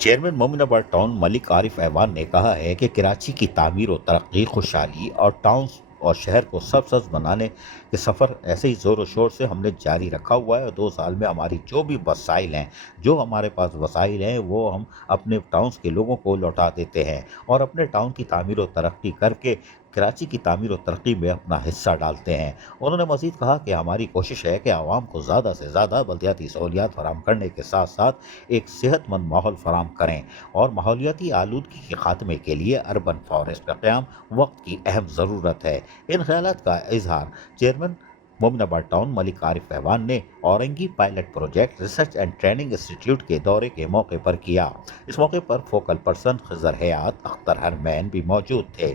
Chairman مومن آباد town ملک عارف ایوان نے کہا ہے کہ کراچی کی تعمیر و ترقی، خوشحالی اور ٹاؤنز اور شہر کو سبز بنانے کے سفر ایسے ہی زور و شور سے ہم نے جاری رکھا ہوا ہے، اور 2 سال میں ہماری جو بھی وسائل ہیں، جو ہمارے پاس وسائل ہیں، وہ ہم اپنے ٹاؤنز کے لوگوں کو لوٹا دیتے ہیں اور اپنے ٹاؤن کی تعمیر و ترقی کر کے کراچی کی تعمیر و ترقی میں اپنا حصہ ڈالتے ہیں۔ انہوں نے مزید کہا کہ ہماری کوشش ہے کہ عوام کو زیادہ سے زیادہ بلدیاتی سہولیات فراہم کرنے کے ساتھ ساتھ ایک صحت مند ماحول فراہم کریں، اور ماحولیاتی آلودگی کے خاتمے کے لیے اربن فارسٹ کا قیام وقت کی اہم ضرورت ہے۔ ان خیالات کا اظہار چیئرمین مومن آباد ٹاؤن ملک عارف ایوان نے Orangi pilot project research and training institute کے دورے کے موقع پر کیا۔ اس موقع پر فوکل پرسن خضر حیات اختر حرمین بھی موجود تھے۔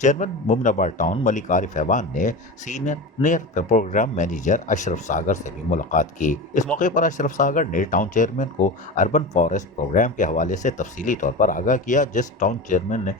چیئرمین مومن آباد ٹاؤن ملک عارف ایوان نے سینئر پروگرام مینیجر اشرف ساگر سے بھی ملاقات کی۔ اس موقع پر اشرف ساگر نے ٹاؤن چیئرمین کو اربن فارسٹ پروگرام کے حوالے سے تفصیلی طور پر آگاہ کیا، جس ٹاؤن چیئرمین نے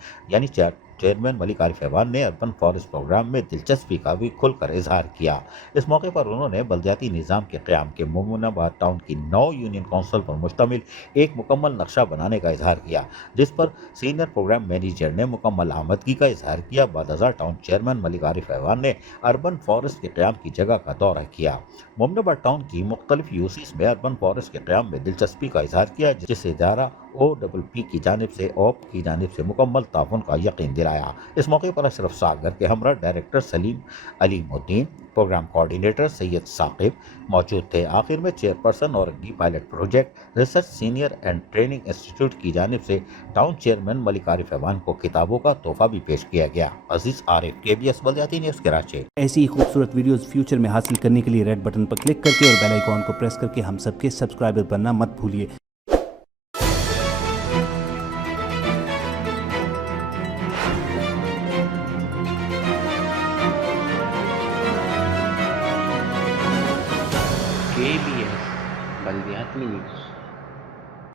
چیئرمین ملک عارف ایوان نے اربن فارسٹ پروگرام میں دلچسپی کا بھی کھل کر اظہار کیا۔ اس موقع پر انہوں نے بلدیاتی نظام کے قیام کے مومن آباد ٹاؤن کی 9 یونین کونسل پر مشتمل ایک مکمل نقشہ بنانے کا اظہار کیا، جس پر سینئر پروگرام مینیجر نے مکمل آمدگی کا اظہار کیا۔ بعد ازاں ٹاؤن چیئرمین ملک عارف ایوان نے اربن فارسٹ کے قیام کی جگہ کا دورہ کیا۔ مومن آباد ٹاؤن کی مختلف یوسیز میں اربن فارسٹ کے قیام میں دلچسپی کا اظہار کیا، جس ادارہ OPP کی جانب سے مکمل تعاون کا یقین دلایا۔ اس موقع پر اشرف ساگر کے ہمراہ ڈائریکٹر سلیم علیم الدین، پروگرام کوارڈینیٹر سید ثاقب موجود تھے۔ آخر میں chairperson Orangi pilot project research senior and training institute کی جانب سے ٹاؤن چیئرمین ملک عارف ایوان کو کتابوں کا تحفہ بھی پیش کیا گیا۔ عزیز عارف، KBS بلدیاتی نیوز کراچی۔ ایسی ہی خوبصورت ویڈیوز فیوچر میں حاصل کرنے کے لیے ریڈ بٹن پر کلک کر کے اور بیل آئیکن کو پریس کر کے ہم سب کے سبسکرائبر بننا مت بھولیے۔ KBS بلدیاتی نیوز۔